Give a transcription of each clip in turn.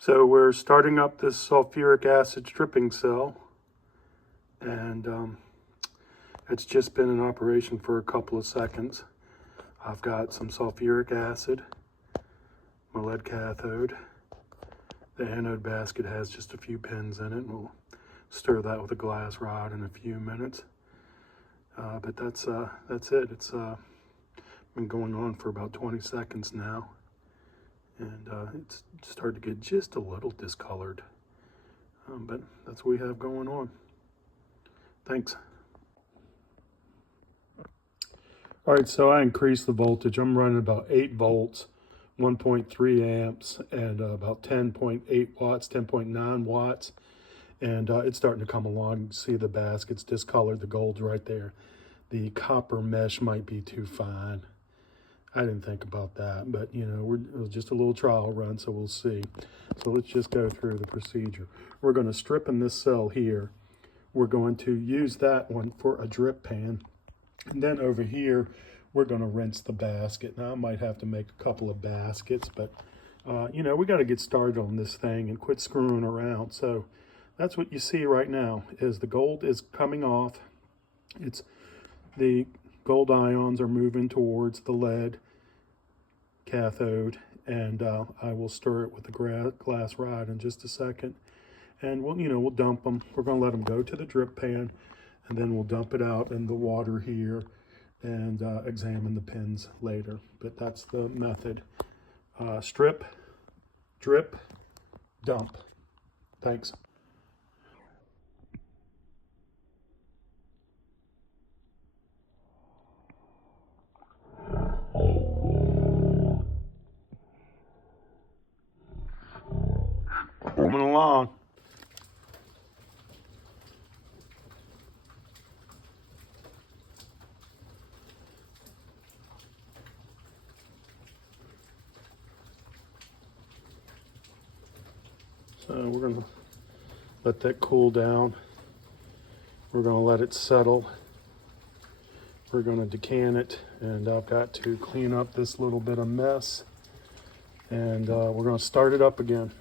So we're starting up this sulfuric acid stripping cell, and it's just been in operation for a couple of seconds. I've got some sulfuric acid, my lead cathode. The anode basket has just a few pins in it, and we'll stir that with a glass rod in a few minutes. But that's it. It's been going on for about 20 seconds now. And it's started to get just a little discolored. But that's what we have going on. Thanks. All right, so I increased the voltage. I'm running about 8 volts, 1.3 amps, and about 10.8 watts, 10.9 watts. And it's starting to come along. You can see the basket's discolored. The gold's right there. The copper mesh might be too fine. I didn't think about that, but you know, it was just a little trial run, so we'll see. So let's just go through the procedure. We're going to strip in this cell here. We're going to use that one for a drip pan. And then over here, we're going to rinse the basket. Now, I might have to make a couple of baskets, but you know, we got to get started on this thing and quit screwing around. So that's what you see right now, is the gold is coming off. It's the gold ions are moving towards the lead cathode, and I will stir it with a glass rod in just a second. And we'll dump them. We're going to let them go to the drip pan, and then we'll dump it out in the water here and examine the pins later. But that's the method. Strip, drip, dump. Thanks. Moving along. So we're going to let that cool down. We're going to let it settle. We're going to decant it, and I've got to clean up this little bit of mess, and we're going to start it up again.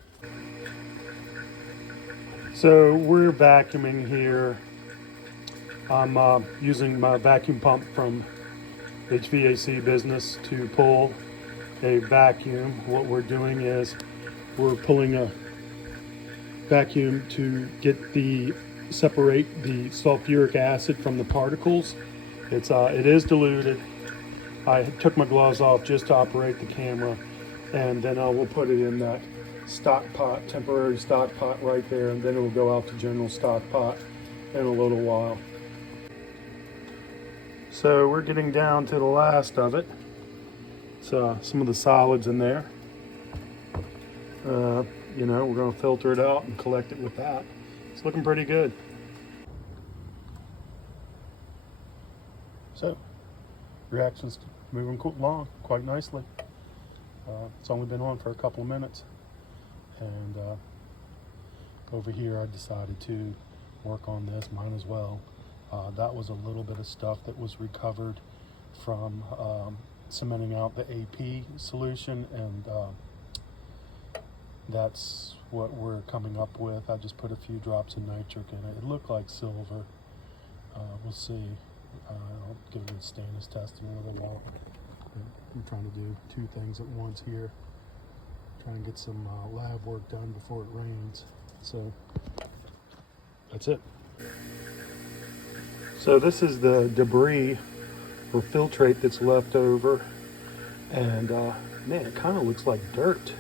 So we're vacuuming here. I'm using my vacuum pump from HVAC business to pull a vacuum. What we're doing is we're pulling a vacuum to separate the sulfuric acid from the particles. It is diluted. I took my gloves off just to operate the camera, and then I will put it in that stock pot, temporary stock pot right there, and then it will go out to general stock pot in a little while. So we're getting down to the last of it. So some of the solids in there. We're going to filter it out and collect it with that. It's looking pretty good. So reaction's moving along quite nicely. It's only been on for a couple of minutes. And over here I decided to work on this, might as well. That was a little bit of stuff that was recovered from cementing out the AP solution, and that's what we're coming up with. I just put a few drops of nitric in it. It looked like silver. We'll see. I'll give it a stainless test in a little while. I'm trying to do two things at once here. Trying to get some lab work done before it rains. So that's it. So this is the debris or filtrate that's left over, and man, it kind of looks like dirt.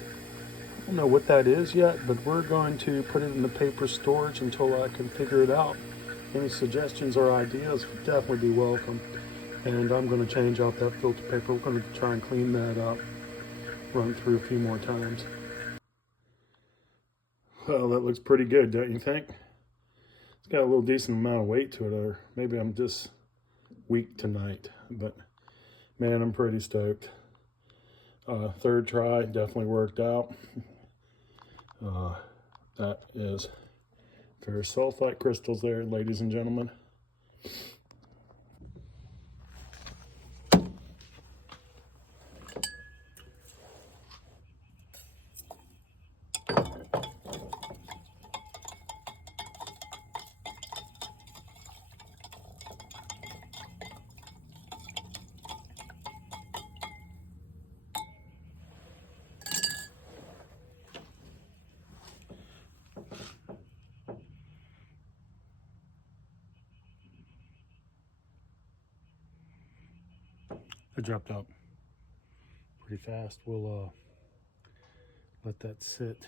I don't know what that is yet, but we're going to put it in the paper storage until I can figure it out. Any suggestions or ideas would definitely be welcome. And I'm going to change out that filter paper. We're going to try and clean that up, run through a few more times. Well, that looks pretty good, don't you think? It's got a little decent amount of weight to it, or maybe I'm just weak tonight, but man, I'm pretty stoked. Third try, definitely worked out. That is ferrous sulfite crystals there, ladies and gentlemen. It dropped up pretty fast. We'll let that sit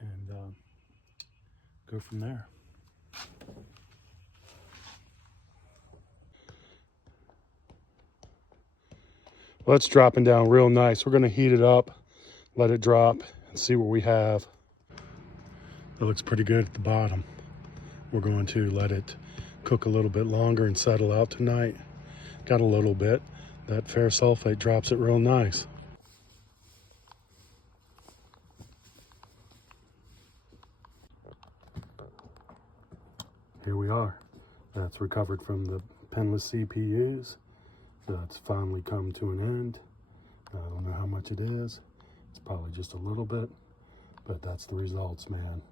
and go from there. Well, it's dropping down real nice. We're going to heat it up, let it drop, and see what we have. It looks pretty good at the bottom. We're going to let it cook a little bit longer and settle out tonight. Got a little bit. That ferrous sulfate drops it real nice. Here we are. That's recovered from the pinless CPUs. That's finally come to an end. I don't know how much it is. It's probably just a little bit, but that's the results, man.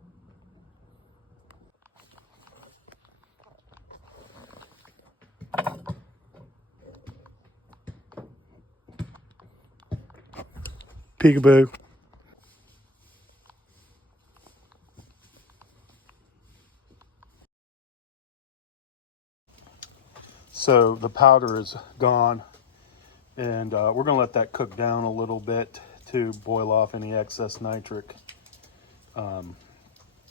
Peekaboo. So the powder is gone, and we're going to let that cook down a little bit to boil off any excess nitric. Man,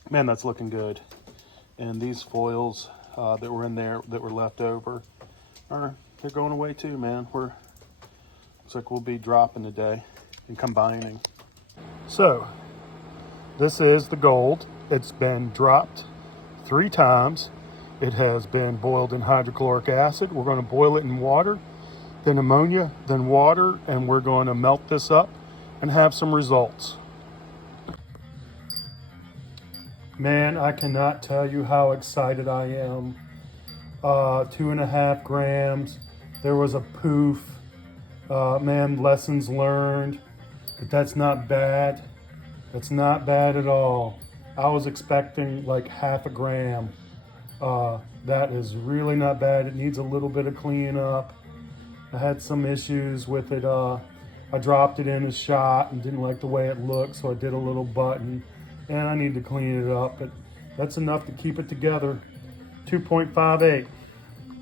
that's looking good. And these foils that were in there that were left over, they're going away too, man. Looks like we'll be dropping today and combining. So this is the gold. It's been dropped 3 times. It has been boiled in hydrochloric acid. We're going to boil it in water, then ammonia, then water, and we're going to melt this up and have some results. Man, I cannot tell you how excited I am. 2.5 grams. There was a poof. Man, lessons learned. But that's not bad. That's not bad at all. I was expecting like 0.5 gram. That is really not bad. It needs a little bit of cleanup. I had some issues with it. I dropped it in a shot and didn't like the way it looked, so I did a little button, and I need to clean it up, but that's enough to keep it together. 2.58.